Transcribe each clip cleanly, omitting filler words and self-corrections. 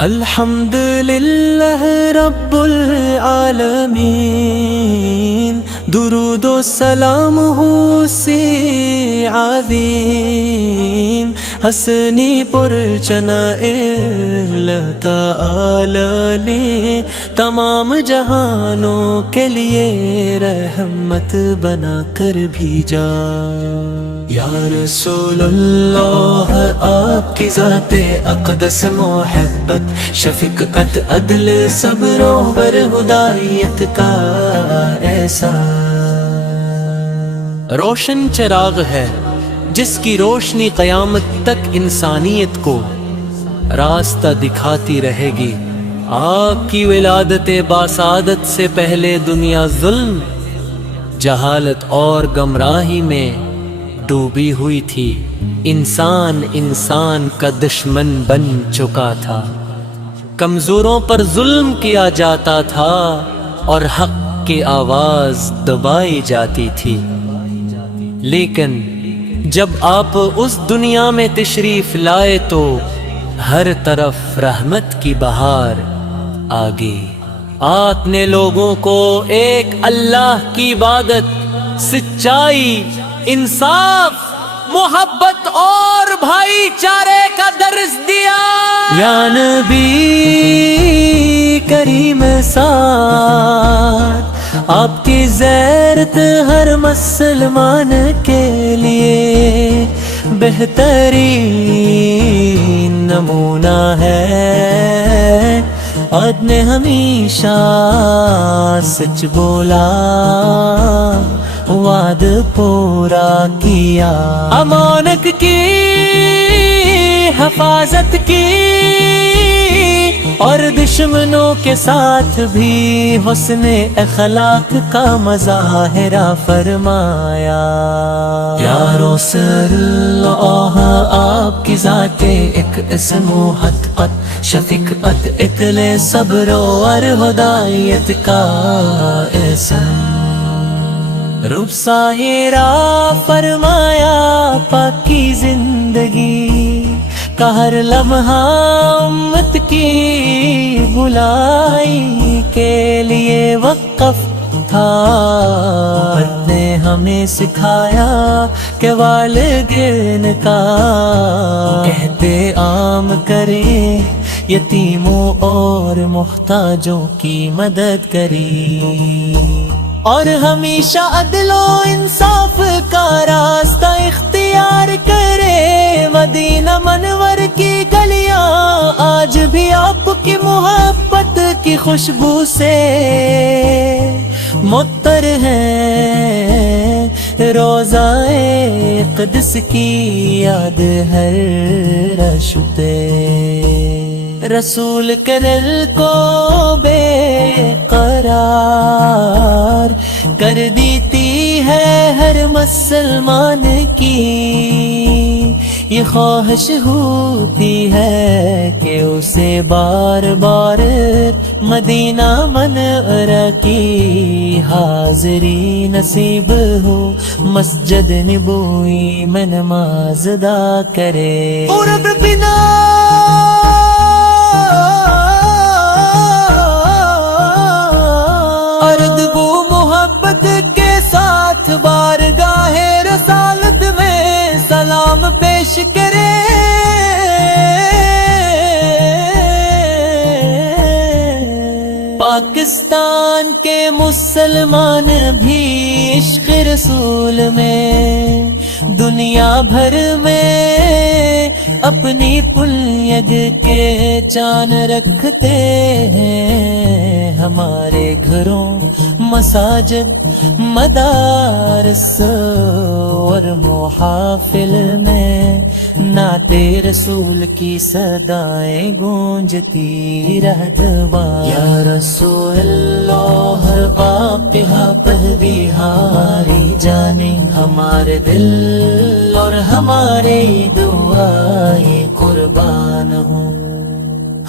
الحمدللہ رب العالمین، درود و سلام ہو سی عظیم، حسنی پر چنا اللہ تعالی نے تمام جہانوں کے لیے رحمت بنا کر بھیجا۔ یا رسول اللہ، آپ کی ذات اقدس محبت، شفقت، عدل، صبر و ہدایت کا ایسا روشن چراغ ہے جس کی روشنی قیامت تک انسانیت کو راستہ دکھاتی رہے گی۔ آپ کی ولادت باسعادت سے پہلے دنیا ظلم، جہالت اور گمراہی میں ڈوبی ہوئی تھی۔ انسان کا دشمن بن چکا تھا، کمزوروں پر ظلم کیا جاتا تھا اور حق کی آواز دبائی جاتی تھی۔ لیکن جب آپ اس دنیا میں تشریف لائے تو ہر طرف رحمت کی بہار آ گئی۔ آپ نے لوگوں کو ایک اللہ کی عبادت، سچائی، انصاف، محبت اور بھائی چارے کا درس دیا۔ یا نبی کریم ساتھ، آپ کی زیارت ہر مسلمان کے لیے بہترین نمونہ ہے۔ آپ نے ہمیشہ سچ بولا، وعد پورا کیا، امانت کی حفاظت کی، اور دشمنوں کے ساتھ بھی حسن اخلاق کا مظاہرہ فرمایا۔ یا رسول اللہ، آپ کی ذات ایک اسم و حقیقت، شفقت، عدل، صبر اور ہدایت کا اسم، روپ سایرہ فرمایا پاکی زندگی کا ہر لمحہ امت کی بھلائی کے لیے وقف تھا۔ نے ہمیں سکھایا کہ والدین کا احترام کریں، یتیموں اور محتاجوں کی مدد کریں، اور ہمیشہ عدل و انصاف کا راستہ اختیار کرے۔ مدینہ منور کی گلیاں آج بھی آپ کی محبت کی خوشبو سے معطر ہیں، روضہ قدس کی یاد ہر رشتے رسول کے دل کو بے قرار کر دیتی ہے ہر مسلمان کی۔ یہ خواہش ہوتی ہے کہ اسے بار بار مدینہ منور کی حاضری نصیب ہو، مسجد نبوی میں نماز ادا کرے۔ اور اب بنا بارگاہ رسالت میں سلام پیش کرے۔ پاکستان کے مسلمان بھی عشق رسول میں دنیا بھر میں اپنی پلیگ کے چاند رکھتے ہیں۔ ہمارے گھروں، مساجد، مدارس اور محافل میں نعت رسول کی صدائیں گونجتی رہدوا۔ یا رسول اللہ، آپ یہاں پر بہاری جانے، ہمارے دل اور ہمارے دعائیں قربان ہوں۔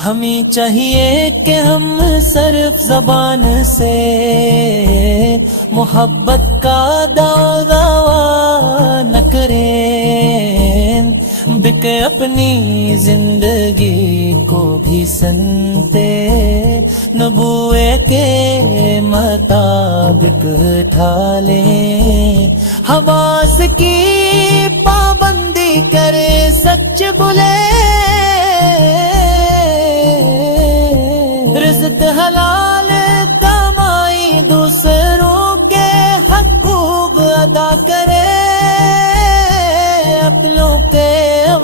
ہمیں چاہیے کہ ہم صرف زبان سے محبت کا دعویٰ نہ کریں، بکے اپنی زندگی کو بھی سنتے نبوے کے مطابق ڈھالیں، حواس کی پابندی کرے سچ بولے، رزق حلال کمائی دوسروں کے حقوق ادا کرے، عقلوں کے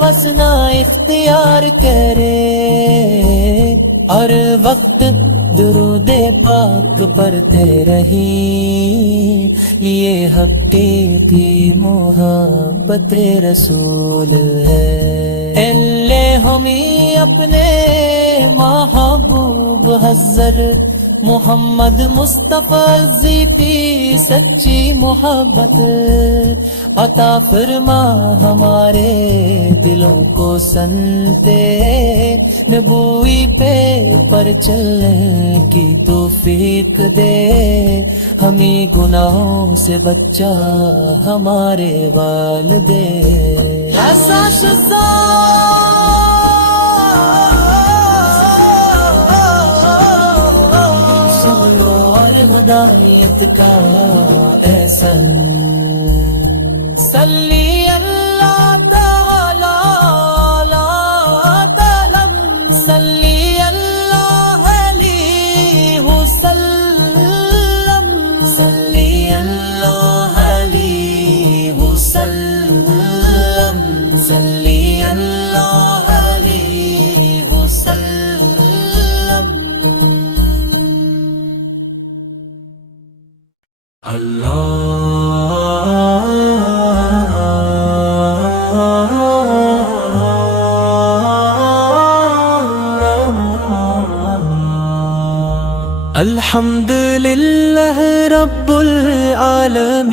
وسنا اختیار کرے، اور وقت درود پاک پڑھتے رہی، یہ حقیقی محبت رسول ہے۔ لے ہمیں اپنے محبوب حضرت محمد مصطفیٰ کی سچی محبت عطا فرما، ہمارے دلوں کو سنتے نبوی پہ پر چلنے کی توفیق دے، ہمیں گناہوں سے بچا ہمارے والدین، ایسا ہدایت کا احسان، صلی اللہ تعالی تعالی، صلی اللہ علیہ وسلم، صلی اللہ علیہ وسلم، صلی اللہ علیہ وسلم۔ الحمد للہ رب العالمین،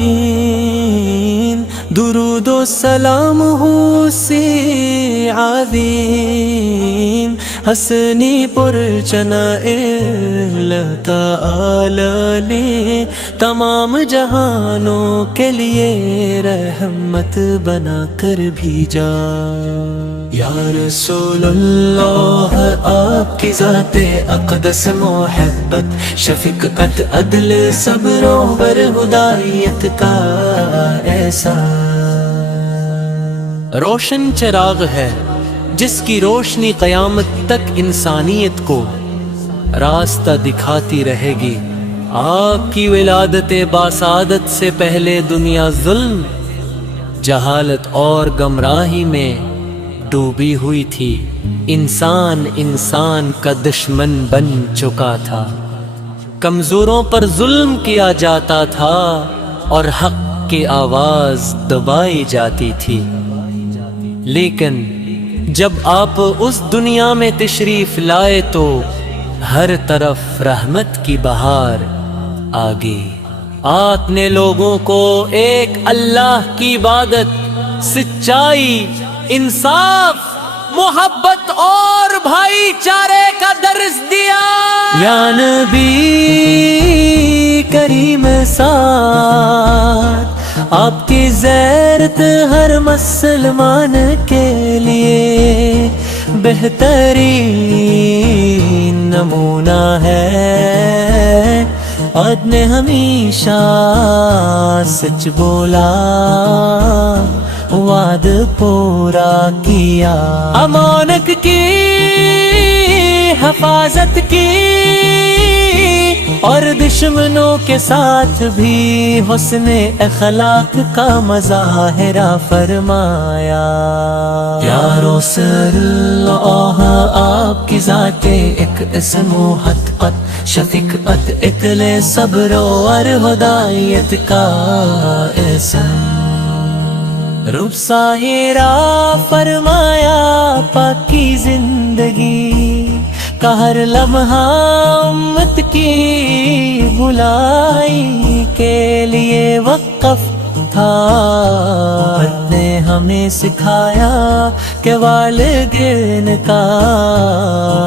درود و سلام ہو سی عظیم، حسنی پر چنا اللہ تعالی نے تمام جہانوں کے لیے رحمت بنا کر بھیجا۔ یا رسول اللہ، آپ کی ذات اقدس محبت، شفقت، عدل، صبر و ہدایت کا ایسا روشن چراغ ہے جس کی روشنی قیامت تک انسانیت کو راستہ دکھاتی رہے گی۔ آپ کی ولادت باسعادت سے پہلے دنیا ظلم، جہالت اور گمراہی میں ڈوبی ہوئی تھی، انسان انسان کا دشمن بن چکا تھا، کمزوروں پر ظلم کیا جاتا تھا اور حق کی آواز دبائی جاتی تھی۔ لیکن جب آپ اس دنیا میں تشریف لائے تو ہر طرف رحمت کی بہار آ گئی۔ آپ نے لوگوں کو ایک اللہ کی عبادت، سچائی، انصاف، محبت اور بھائی چارے کا درس دیا۔ یا نبی کریم ساتھ آپ کی زیارت ہر مسلمان کے لیے بہترین نمونہ ہے۔ آپ نے ہمیشہ سچ بولا، وعد پورا کیا، امانت کی حفاظت کی، اور دشمنوں کے ساتھ بھی حسن اخلاق کا مظاہرہ فرمایا۔ یا رسول اللہ، آپ کی ذات ایک اسم و حقیقت، شفقت، عدل، صبر اور ہدایت کا احسان، رب ساحرہ فرمایا پاکی زندگی کا ہر لمحہ امت کی بلائی کے لیے وقف تھا۔ نے ہم ہمیں سکھایا کہ والدین کا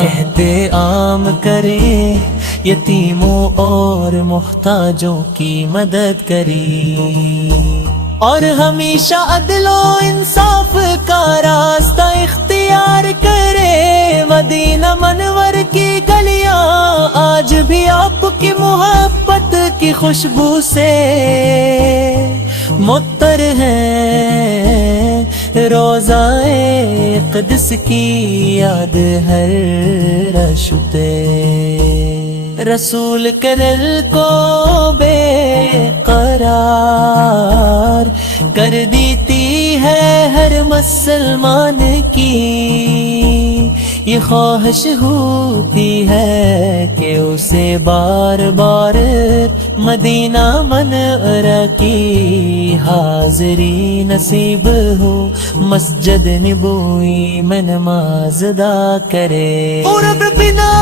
احترام کریں، یتیموں اور محتاجوں کی مدد کریں، اور ہمیشہ عدل و انصاف کا راستہ اختیار کرے۔ مدینہ منور کی گلیاں آج بھی آپ کی محبت کی خوشبو سے معطر ہیں، روضہ قدس کی یاد ہر رشتے رسول کے دل کو بے قرار کر دیتی ہے ہر مسلمان کی۔ یہ خواہش ہوتی ہے کہ اسے بار بار مدینہ منورہ کی حاضری نصیب ہو، مسجد نبوی میں نماز ادا کرے۔ اور بنا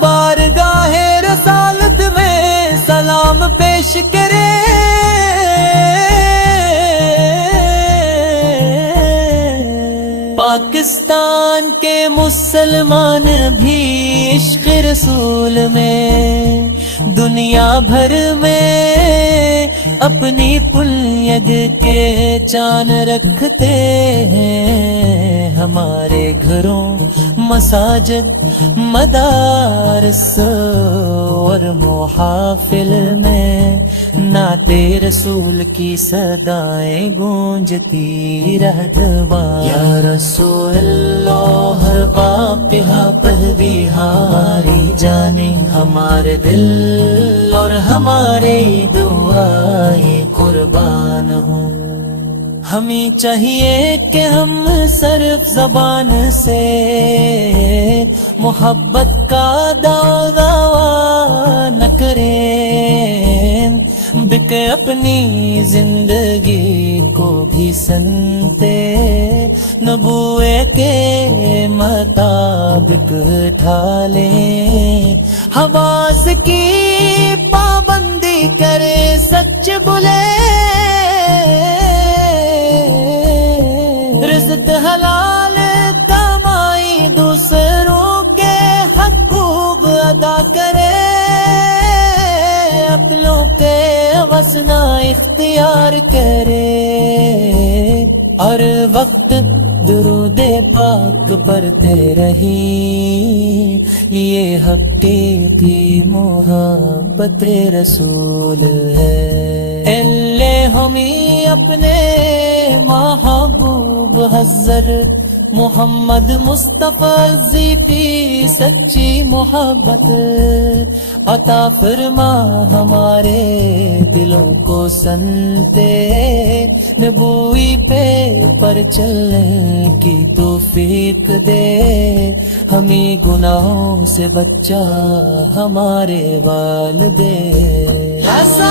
بارگاہ رسالت میں سلام پیش کرے۔ پاکستان کے مسلمان بھی عشق رسول میں دنیا بھر میں اپنی پلیگ کے چاند رکھتے ہیں۔ ہمارے گھروں، مساجد، مدارس اور محافل میں نعت رسول کی صدائیں گونجتی رہدواں۔ یا رسول اللہ، ہر باپ یہاں پر بھی ہماری جانیں، ہمارے دل اور ہمارے دعائیں قربان ہوں۔ ہمیں چاہیے کہ ہم صرف زبان سے محبت کا دعویٰ نہ کریں، بلکہ اپنی زندگی کو بھی سنتے نبوے کے مطابق ڈھالیں۔ حواس کی پابندی کرے، سچ بولے، رزق حلال کمائی، دوسروں کے حقوق ادا کرے، عقلوں کے وسنا اختیار کرے، اور وقت درود پاک پڑھتے رہی۔ یہ حقیقی محبت رسول ہے۔ اللہ ہمیں اپنے محبوب حضرت محمد مصطفیٰ کی سچی محبت عطا فرما، ہمارے دلوں کو سنتے نبوی پہ پر چلنے کی توفیق دے، ہمیں گناہوں سے بچا ہمارے والدین۔ ایسا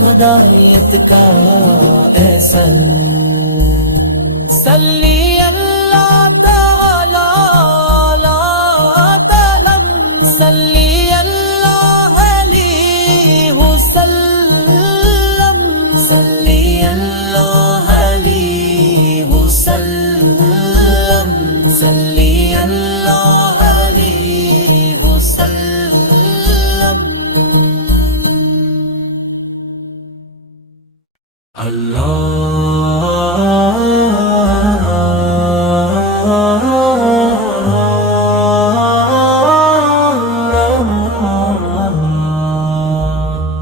ہدایت کا احسن، صلی اللہ تعالی علی تعلم، صلی اللہ علیہ وسلم، صلی اللہ علیہ وسلم، صلی اللہ علیہ وسلم۔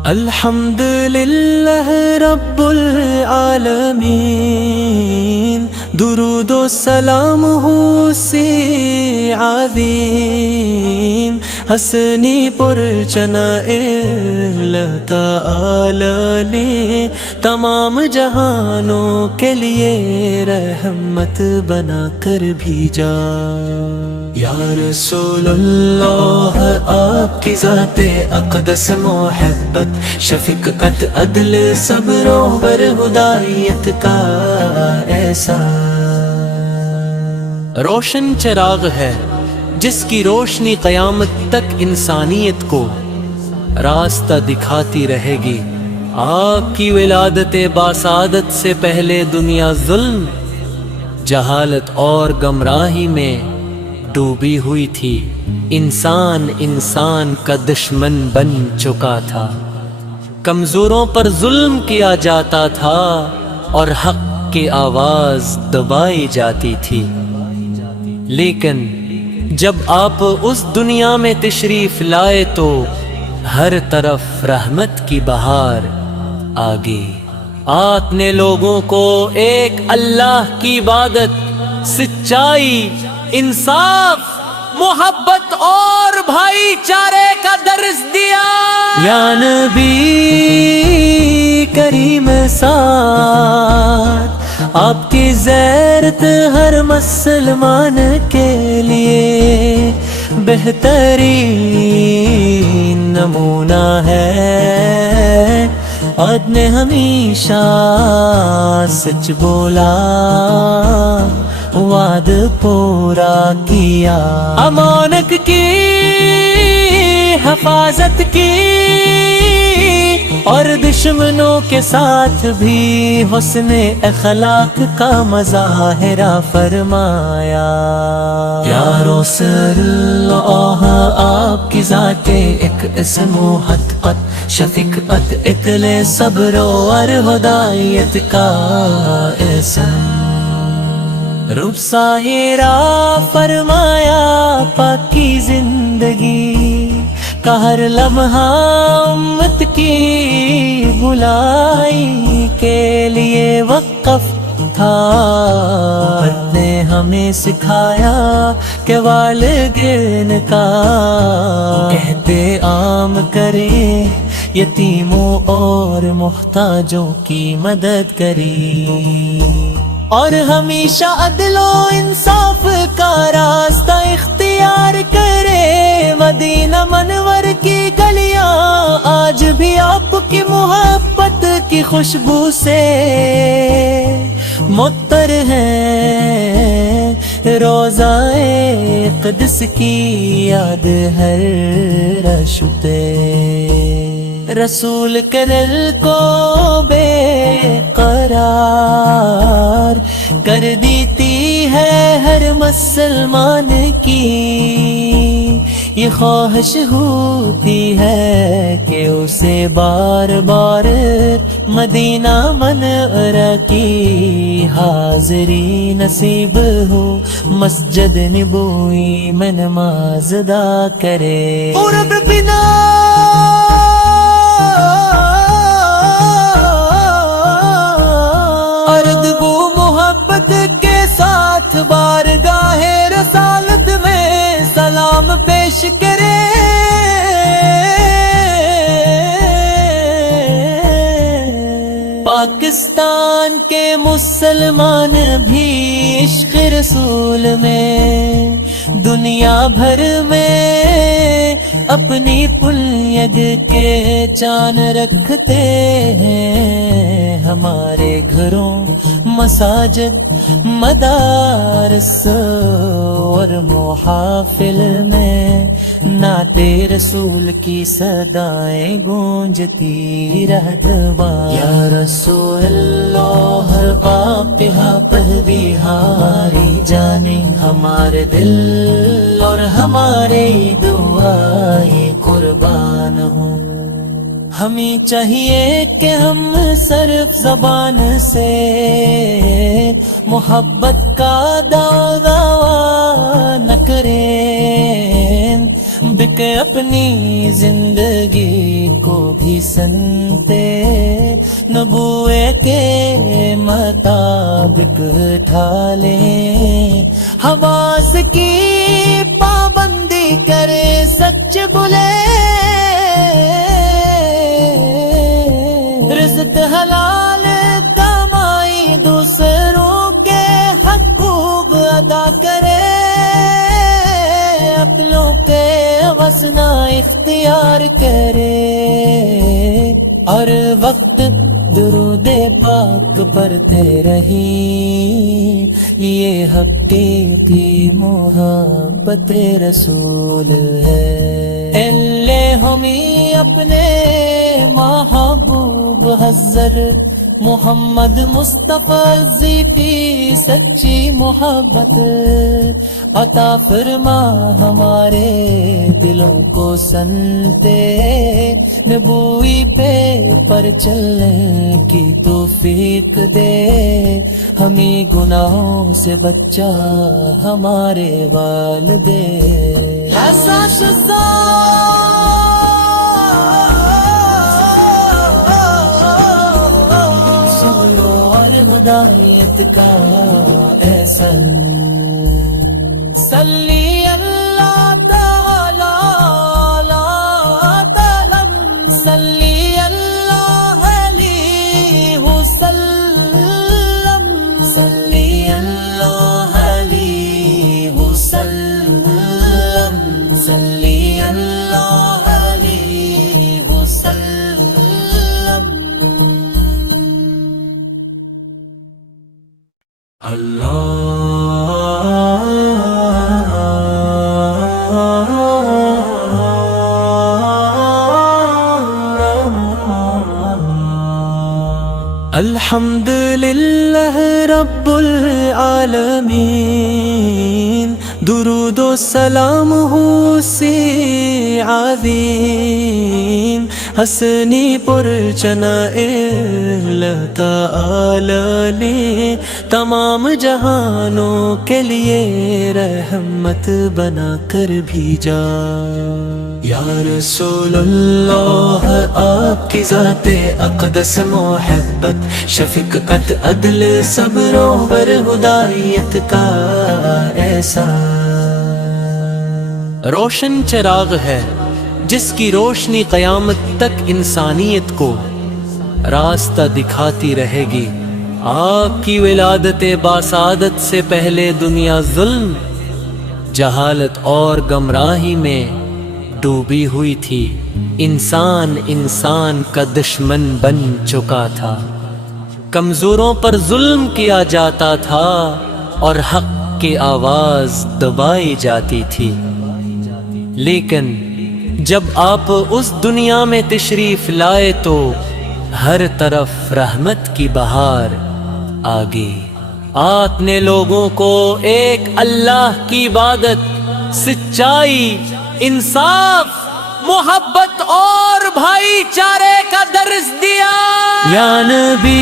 الحمد للہ رب العالمین، درود و سلام ہو سے عظیم حسنی پر چنائے اللہ تعالی نے تمام جہانوں کے لیے رحمت بنا کر بھیجا۔ یا رسول اللہ آپ کی ذات اقدس محبت، شفقت عدل صبر و ہدایت کا ایسا روشن چراغ ہے جس کی روشنی قیامت تک انسانیت کو راستہ دکھاتی رہے گی۔ آپ کی ولادت باسعادت سے پہلے دنیا ظلم، جہالت اور گمراہی میں ڈوبی ہوئی تھی۔ انسان انسان کا دشمن بن چکا تھا، کمزوروں پر ظلم کیا جاتا تھا اور حق کی آواز دبائی جاتی تھی۔ لیکن جب آپ اس دنیا میں تشریف لائے تو ہر طرف رحمت کی بہار آ گئی۔ آپ نے لوگوں کو ایک اللہ کی عبادت، سچائی، انصاف، محبت اور بھائی چارے کا درس دیا۔ یا نبی کریم ساتھ آپ کی زیارت ہر مسلمان کے لیے بہترین نمونہ ہے۔ آپ نے ہمیشہ سچ بولا، وعد پورا کیا، امانت کی حفاظت کی، اور دشمنوں کے ساتھ بھی حسن اخلاق کا مظاہرہ فرمایا۔ یا رسول اللہ آپ کی ذات ایک اسم و حقیقت، شفقت عدل صبر اور ہدایت کا اسم، رب ساحرہ فرمایا پاکی زندگی کا ہر لمحہ امت کی بھلائی کے لیے وقف تھا۔ آپ نے ہمیں سکھایا کہ والدین کا کہتے عام کریں، یتیموں اور محتاجوں کی مدد کریں، اور ہمیشہ عدل و انصاف کا راستہ اختیار کرے۔ مدینہ منور کی گلیاں آج بھی آپ کی محبت کی خوشبو سے معطر ہیں، روضہ قدس کی یاد ہر رشتے، رسول کے دل کو بے قرار کر دیتی ہے ہر مسلمان کی۔ یہ خواہش ہوتی ہے کہ اسے بار بار مدینہ منورہ کی حاضری نصیب ہو، مسجد نبوی میں نماز ادا کرے۔ قرب بنا بارگاہ رسالت میں سلام پیش کرے۔ پاکستان کے مسلمان بھی عشق رسول میں دنیا بھر میں اپنی پلیگ کے چاند رکھتے ہیں۔ ہمارے گھروں، مساجد، مدارس اور محافل میں نعت رسول کی صدائیں گونجتی رہدبا۔ یا رسول اللہ آپ یہاں پر بہاری جانے، ہمارے دل اور ہماری دعائیں قربان ہوں۔ ہمیں چاہیے کہ ہم صرف زبان سے محبت کا دعویٰ نہ کریں، بکے اپنی زندگی کو بھی سنتے نبوے کے مطابق ڈھالیں، حواس کی پابندی کرے سکتے بچے بولے رزق حلال کمائی دوسروں کے حق خوب ادا کرے عقلوں پہ وسنا اختیار کرے اور وقت درود پاک پڑھتے رہی یہ حقیقی محبت رسول ہے اللہ ہمیں اپنے محبوب حضرت محمد مصطفیٰ کی سچی محبت عطا فرما ہمارے دلوں کو سنتے نبوی پہ پر چلنے کی توفیق دے ہمیں گناہوں سے بچا ہمارے والدے ایسا شزا ہدایت کا احسان صلی اللہ تعالی تعالی صلی اللہ علیہ وسلم صلی اللہ علیہ وسلم صلی اللہ علیہ وسلم الحمد للہ رب العالمین درود و سلام ہو سے عظیم حسنی پر چنا اللہ تعالی نے تمام جہانوں کے لیے رحمت بنا کر بھیجا یا رسول اللہ آپ کی ذات اقدس محبت شفقت عدل صبر و بر ہدایت کا ایسا روشن چراغ ہے جس کی روشنی قیامت تک انسانیت کو راستہ دکھاتی رہے گی آپ کی ولادت باسعادت سے پہلے دنیا ظلم جہالت اور گمراہی میں ڈوبی ہوئی تھی انسان کا دشمن بن چکا تھا کمزوروں پر ظلم کیا جاتا تھا اور حق کی آواز دبائی جاتی تھی لیکن جب آپ اس دنیا میں تشریف لائے تو ہر طرف رحمت کی بہار آ گئی آپ نے لوگوں کو ایک اللہ کی عبادت سچائی انصاف محبت اور بھائی چارے کا درس دیا یا نبی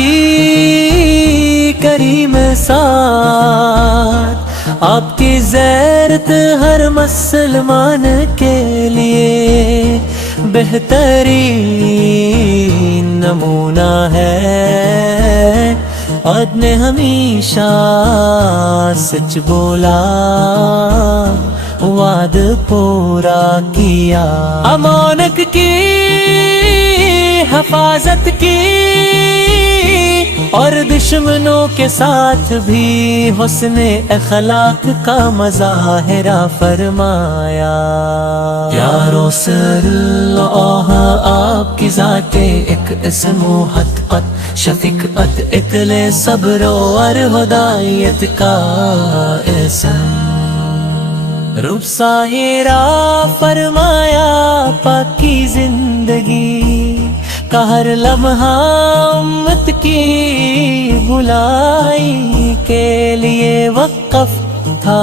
کریم ساتھ آپ کی زیارت ہر مسلمان کے لیے بہترین نمونہ ہے آپ نے ہمیشہ سچ بولا وعد پورا کیا امانت کی حفاظت کی اور دشمنوں کے ساتھ بھی حسن اخلاق کا مظاہرہ فرمایا یا رسول اللہ آپ کی ذات ایک اسم و حقیقت شفقت عدل صبر اور ہدایت کا اسم رب سایرہ فرمایا پاکی زندگی کا ہر لمحہ امت کی بلائی کے لیے وقف تھا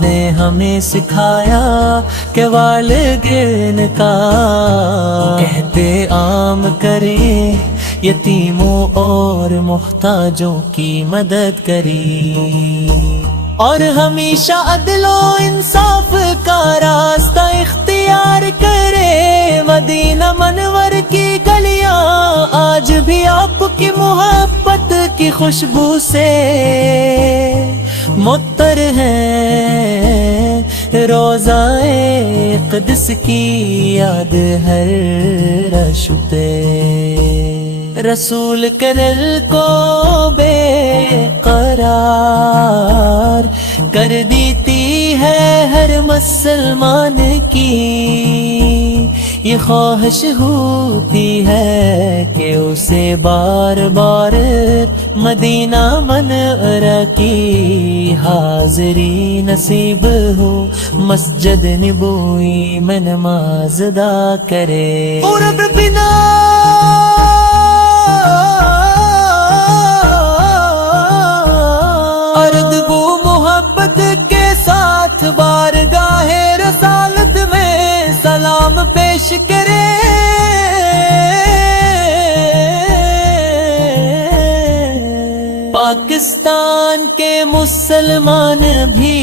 نے ہمیں سکھایا کہ والدین کا احترام کریں یتیموں اور محتاجوں کی مدد کریں اور ہمیشہ عدل و انصاف کا راستہ اختیار کرے مدینہ منور کی گلیاں آج بھی آپ کی محبت کی خوشبو سے معطر ہیں روزائے قدس کی یاد ہر رش پہ، رسول کے دل کو بے قرار کر دیتی ہے ہر مسلمان کی، یہ خواہش ہوتی ہے کہ اسے بار بار مدینہ منورہ کی حاضری نصیب ہو، مسجد نبوی میں نماز ادا کرے۔ قرب بنا ارد وہ محبت کے ساتھ بارگاہ رسالت میں سلام پیش کرے، پاکستان کے مسلمان بھی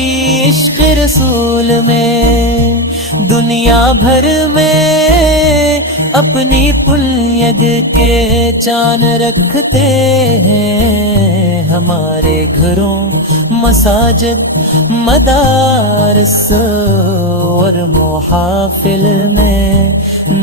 عشق رسول میں دنیا بھر میں اپنی پلیگ کے چاند رکھتے ہیں، ہمارے گھروں مساجد مدارس اور محافل میں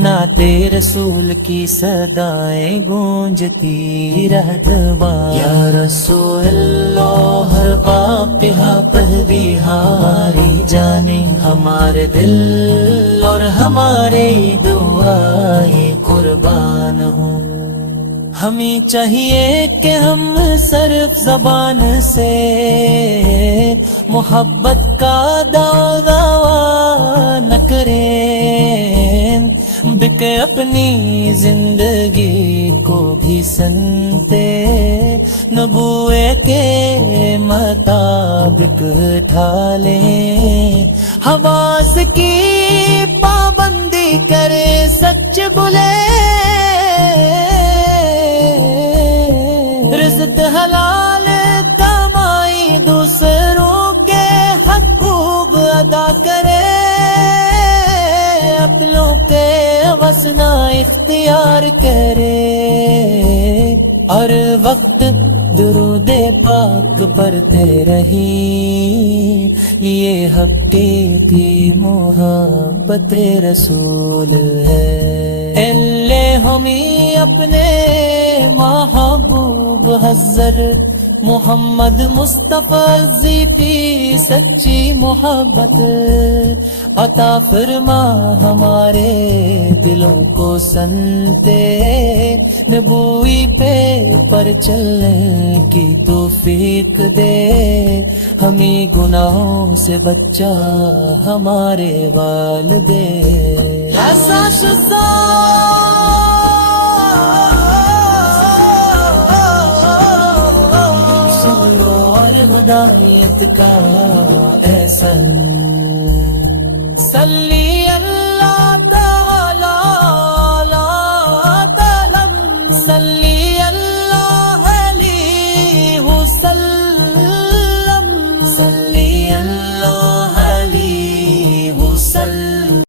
نعت رسول کی صدائیں گونجتی رہدواں، یا رسول اللہ ہر پاپیہا پر بیہاری جانے، ہمارے دل اور ہمارے دعائیں قربان ہوں۔ ہمیں چاہیے کہ ہم صرف زبان سے محبت کا دعویٰ نہ کریں، بکے اپنی زندگی کو بھی سنتے نبوے کے مطابق ڈھالیں، حواس کی پابندی کرے سچ بولے، رزق حلال کمائی دوسروں کے حقوق ادا کرے، اپنوں کے وسنا اختیار کرے، اور وقت درود پاک پڑھتے رہی، یہ حقیقی محبت رسول ہے۔ لے ہمیں اپنے محبوب حضرت محمد مصطفیٰ کی سچی محبت عطا فرما، ہمارے دلوں کو سنتے نبوی پہ پر چلنے کی توفیق دے، ہمیں گناہوں سے بچا ہمارے والدین، ایسا شزا ہدایت کا